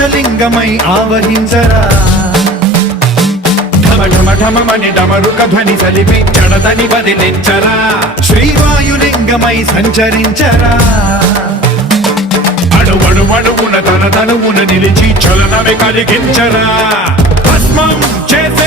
ఆకాశలింగమై ఆవహించరా ఢమఢమఢమని డమరుక ధ్వని సలిపి జడదని వదిలించరా శ్రీవాయులింగమై సంచరించరా అడువడువడువున తన తనువున నిలిచి చలనమే కలిగించరా భస్మం చేసి